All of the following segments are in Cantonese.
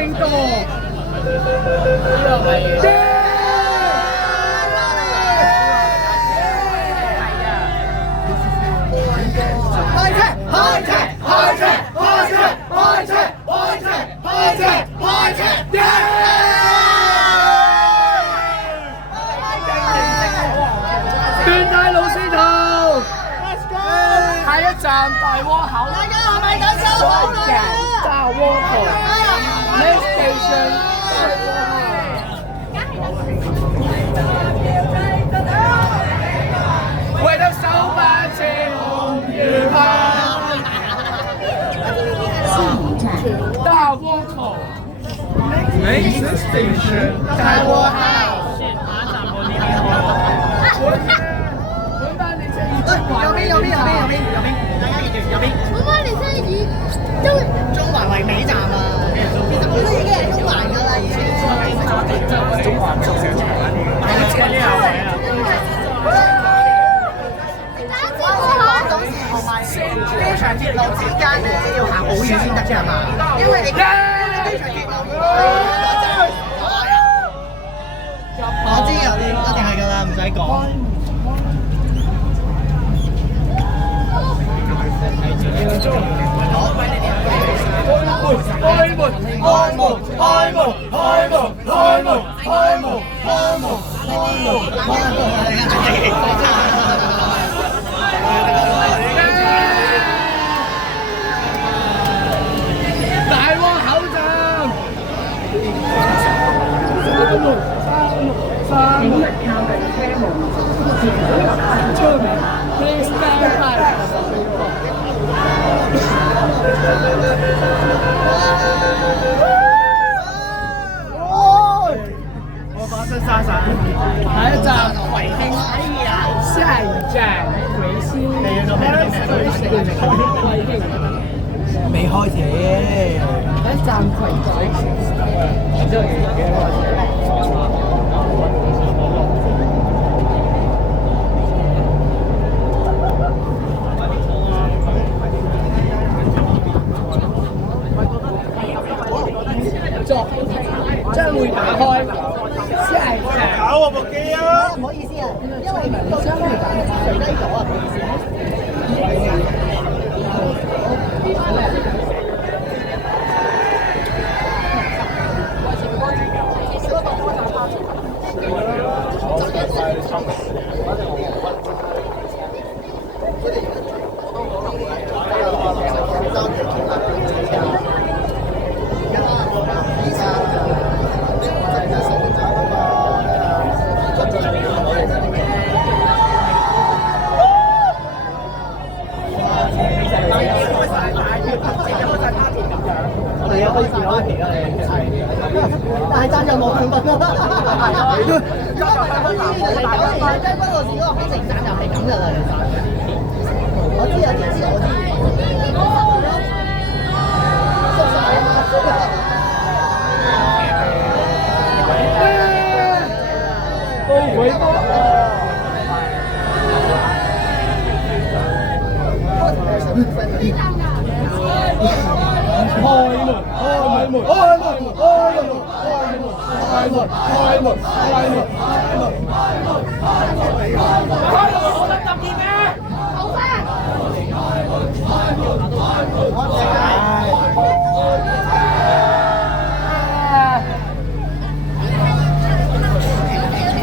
京都。呢個係。段大路線圖，下一站大窩口。大家係咪等收好耐啊？大窩口 ，Next station 大窩口。為了手把車紅月拍，大窩口。Next station 大窩口。大家記住右邊。我幫你先以中環為尾站啊！其實本身已經係中環㗎啦，已經。中環縮小咗。係呢個位啊！同埋機場鐵路之間咧要行好遠先得啫係嘛？因為你機場鐵路我知有啲一定係㗎啦，唔使講。大窩口站，3日靠近車門，出面 please stand by。我把聲沙晒。下一站葵興，下一站葵興。未開始。一站葵將會打開，下一站。搞我部機啊！唔好意思啊，因為將會除低咗啊，唔好意思。但係爭咗冇兩分咯。將軍澳市嗰個飛城站又係咁㗎啦，我知啊，知我知。縮曬啊！都回波。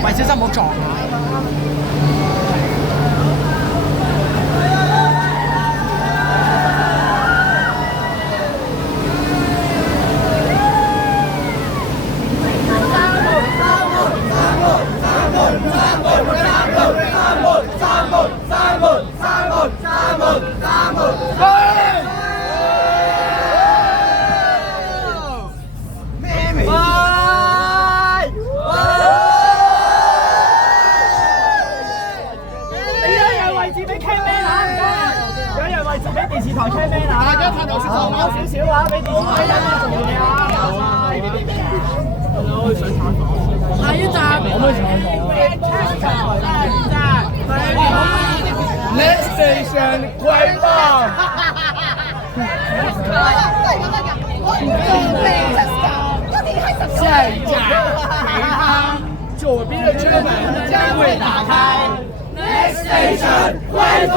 喂，小心唔好撞啊！電視台 check 咩啊？大家拍到少少啊，俾電視台睇下做嘢啊！有啊，我去上餐房。下一站，我可以上房。Next station， 葵芳。門將會打開。Next station， 恢復。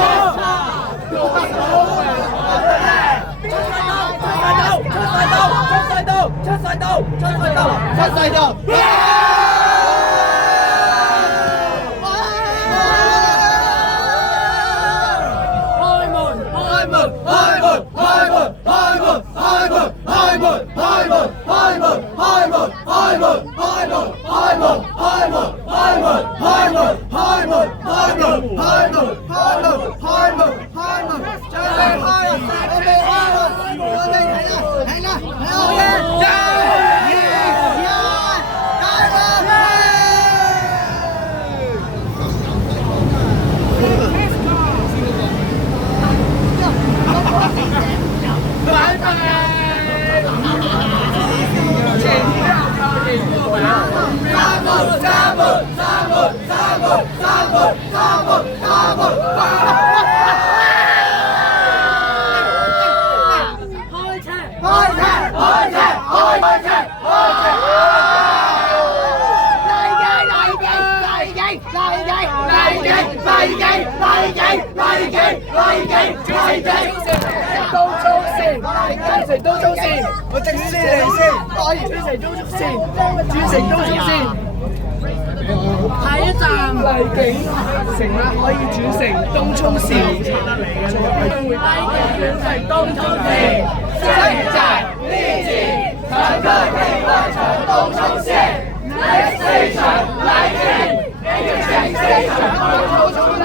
出世道。我正先嚟先，轉乘東涌線，下一站荔景城啦，可以轉乘東涌線。荔景轉乘東涌線，下一站荔景，乘客可以換乘東涌線。Next station 荔景，Next station 東涌站。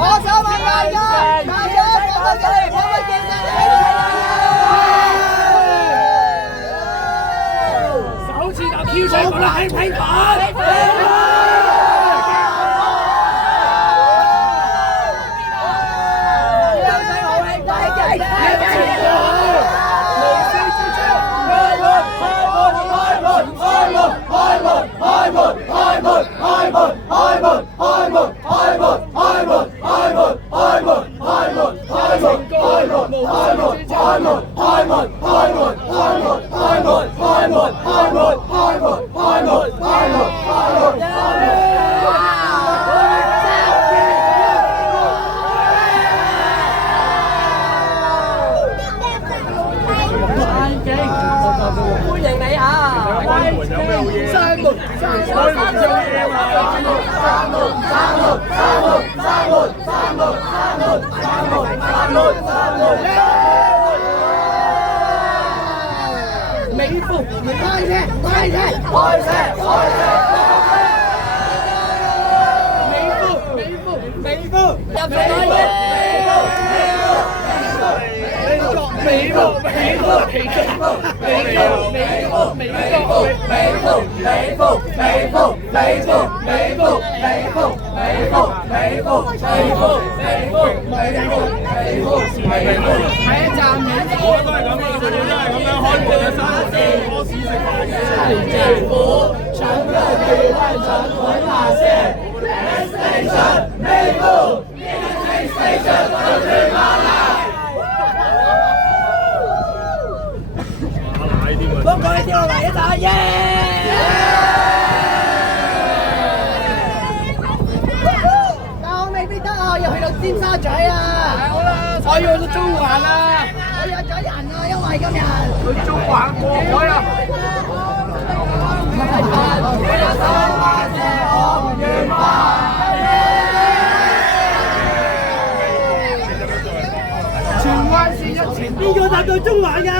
我想問大家，可唔可以見到你？首次搭 Q 上啦，喺平板。美孚，開車！美孚，入嚟！美孚，幫佢跳落嚟一陣，耶！但我未必得啊，我要去到尖沙咀啊！好啦，我要去到中環啊！我約咗人啊，因為今日去中環過海啊！荃灣線一前，邊個搭到中環㗎？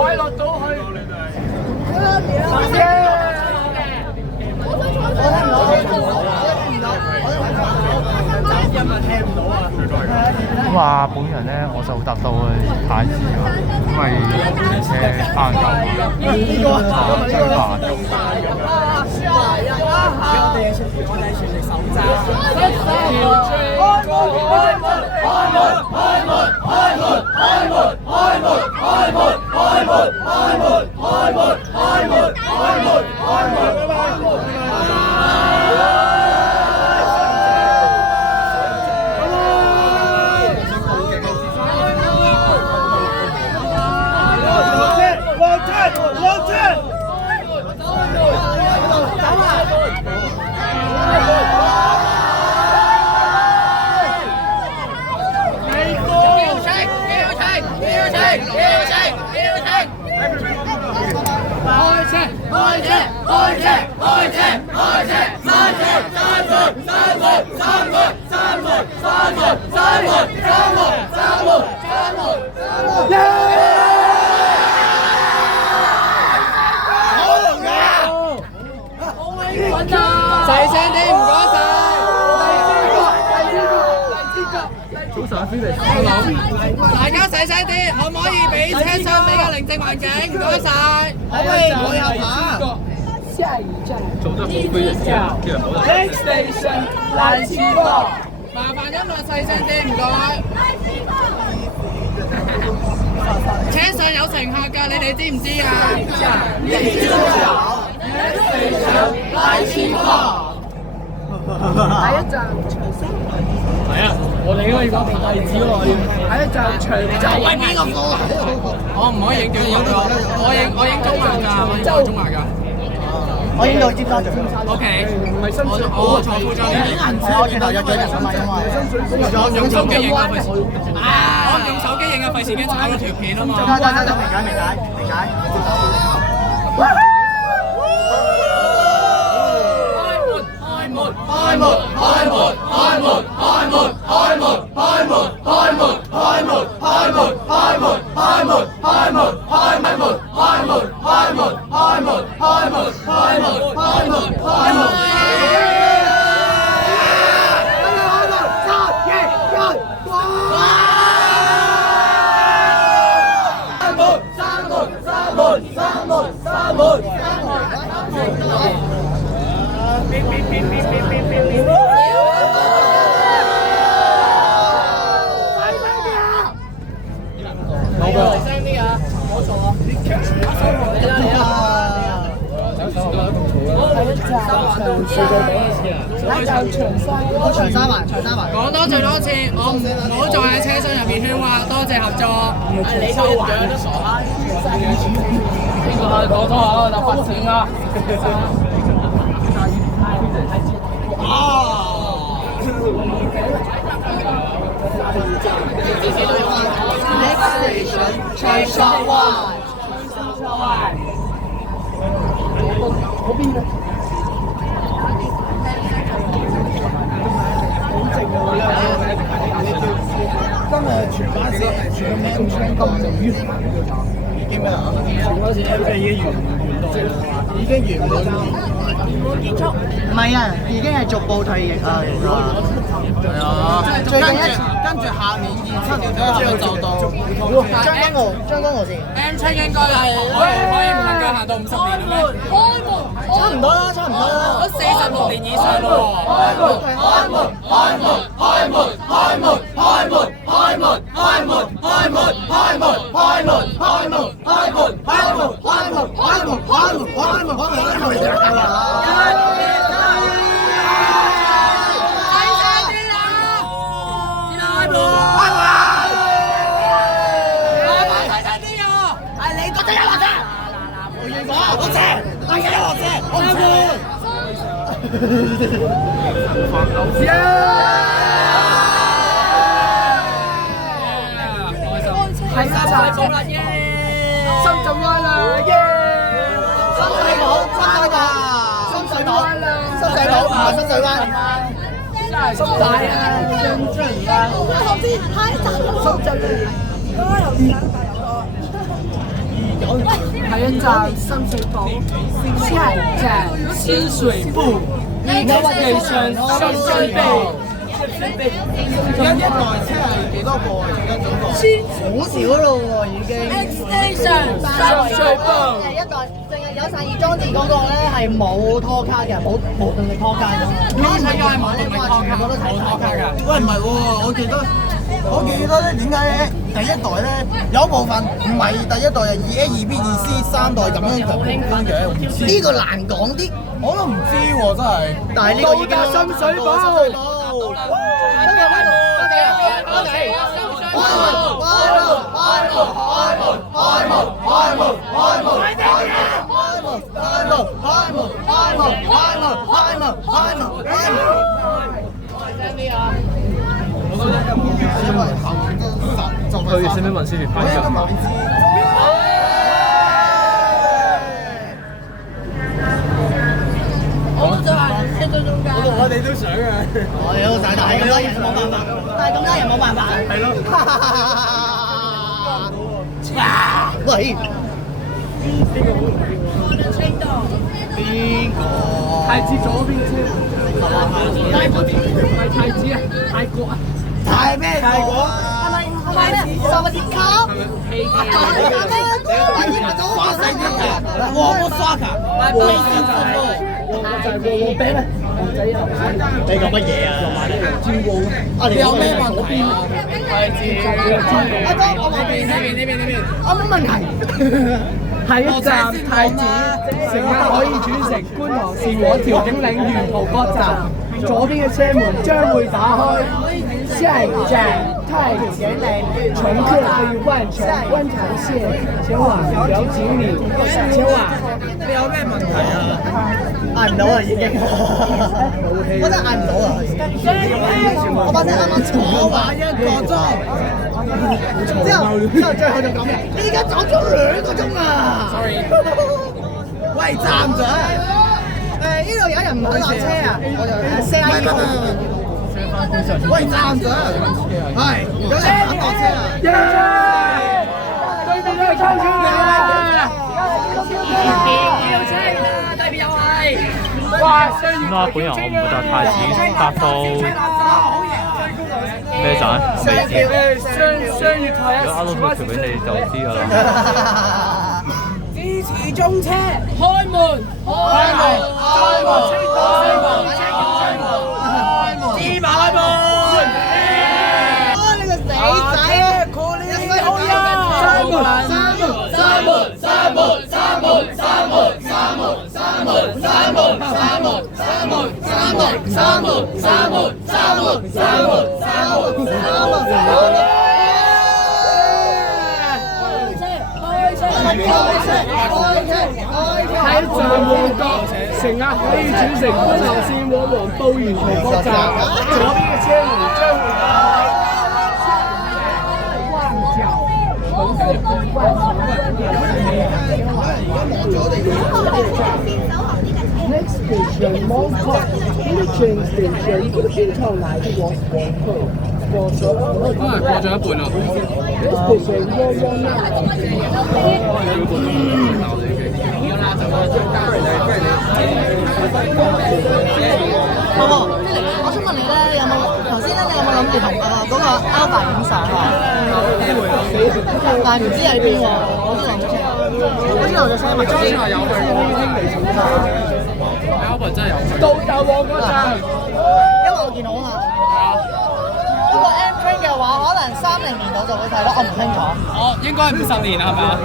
可以落到去。咁話本人咧，我就搭到去太子啊，因為車翻舊真煩。我哋全力手揸。細聲啲，唔該晒。大家細聲啲，可唔可以俾車廂比較寧靜環境？唔該晒。可唔可以改下牌？下一站，地鐵站 ，Next station， 藍刺角。麻煩音樂細聲啲，唔該。車上有乘客㗎，你哋知唔知啊？地鐵站 ，Next station， 藍刺角。下一站長沙。係啊，我哋應該要講地址喎。下一站長洲。喂，邊個課？我唔可以影短影㗎，我影中環㗎，我影中環㗎。我影到尖沙咀。O K， 我坐副將。我轉頭約咗人啊嘛，因為我用手機影啊，費事。我用手機影啊，費事驚炒咗條片啊嘛。得，明解。講多最多次，我唔好再喺車廂入邊喧嘩，多謝合作。你收樣都傻閪。邊個係講粗口就罰錢啊！Next station， 長沙灣。嗰邊嘅。今日全班車全個 M 窗咁遠，已經咩啊？全班車 M 窗已經完已經完結束。唔係啊，已經係逐步退役啊。係啊，跟住下年27年之後就到將軍澳線。M 車應該係可以唔能夠行到50年咩？差唔多啦，都46年以上咯係啊，就係耶！深圳灣啦，耶！深水埗，深水埗，深水埗唔係深水灣。深大啊，深圳啊，深圳下一站深水埗，下一站深水埗，Next station深水埗。而家一台車係幾多個啊？而家總共好少咯喎，已經。Next station 深水埗。一台淨係有散熱裝置嗰個咧係冇拖卡嘅，冇動力拖卡嘅。呢個世界係冇動力拖卡，冇拖卡㗎。喂，唔係喎，我記得咧，點解第一代咧有部分唔係第一代係2A、2B、2C 3代咁樣分嘅？呢個難講啲，我都唔知喎，真係。但係呢個已經深水埗。佢使唔使問先聯翻㗎？我哋都想啊！但係咁多人冇辦法，係咯。喂，邊個？太子左邊車，唔係太子啊，泰國啊，泰咩？泰國？係咪咩？上個節級？花西啲啊！黃個沙卡，黃就係旺餅啊！你講乜嘢啊？你有咩問題啊？我冇問題。下一站太子，乘客可以轉乘觀塘線往調景嶺沿途各站，左邊嘅車門將會打開。下一站太子嶺，乘客可以換乘觀塘線前往調景嶺，前往。你有咩問題啊？嗌唔到啊，已經。我真係嗌唔到啊！我把聲啱啱坐埋1個鐘，之後最後就咁嘅。你而家走咗2個鐘啊 ！Sorry。喂，站長。呢度有人唔肯落車啊！我就4阿姨。喂，站長。係，有人唔肯落車啊！對面都係參選嚟啊！咁啊，本人我唔會搭太子搭到咩站？未知。雙月台如果啱到條俾你就知㗎啦。支持中車，開門，開門，開門，芝麻開門。你個死仔！你衰好呀！喺站旺角，乘客可以轉乘觀塘線往黃埔沿途各站，左邊嘅車門將會打開。Next station, Mont Park. Interchange station, 觀塘來的往黃埔。過咗一半啦。Next station,我想問你咧，頭先咧，你有冇諗住同嗰個 Alpha 影相啊？但係唔知喺邊喎，我知冇車。我知我就想問，張先話有去Alpha 真係有去。到達旺角站，因為我見到啊嘛。不過 M train 嘅話，可能30年度就會睇咯，我唔清楚。哦，應該50年係咪啊？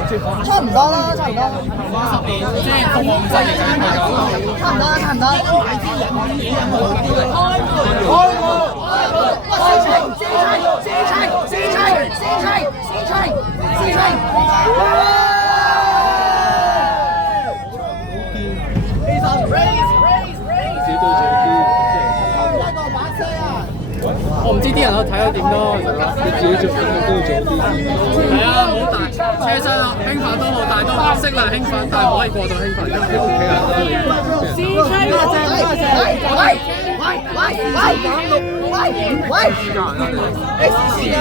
差唔多啦，差唔多。50年，即係服務50年就係咁。差唔多，差唔多。我唔知啲人去睇下點咯，你自己做都要做啲。係啊，唔好大車廂興奮都好，但係都適量興奮，但係唔可以過度興奮。喺屋企啊，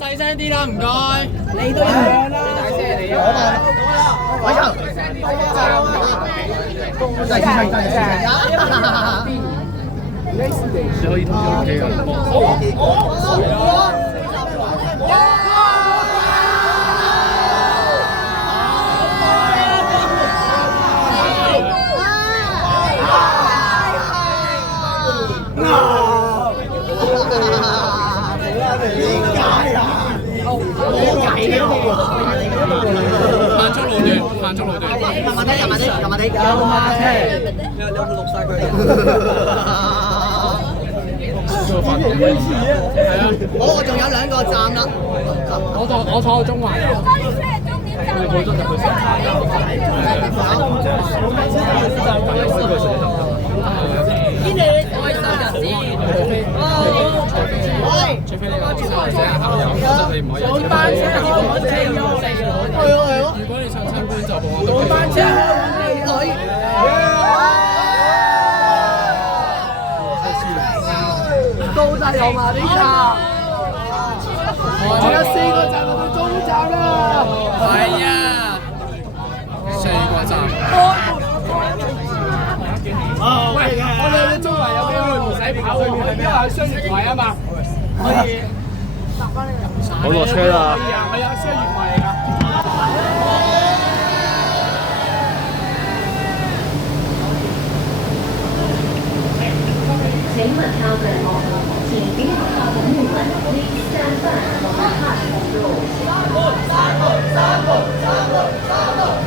細聲啲啦，唔該。你都一樣啦。你大聲你啊！喂，你可以通知屋企人幫。限速路段，限速路段。慢慢啲，慢慢啲，慢慢啲，有馬車。你有冇錄晒佢？係啊，我仲有2個站啦。我坐中環啊。你過咗入去先。邊你開心日先？除非你有其他車行有，否則你唔可以。本班車可唔可以停咗嚟？係咯。如果你想參觀就報我。本班車可以女。到達油麻地站，仲有4個站到中站啦。係啊，4個站。喂，我哋去中環有機會唔使跑去面，因為喺雙月台啊嘛，可以搭翻呢個。我落車啦。可以啊，係啊，雙月台嚟㗎。請勿靠近我，前邊靠緊門，Please stand back from the platform door。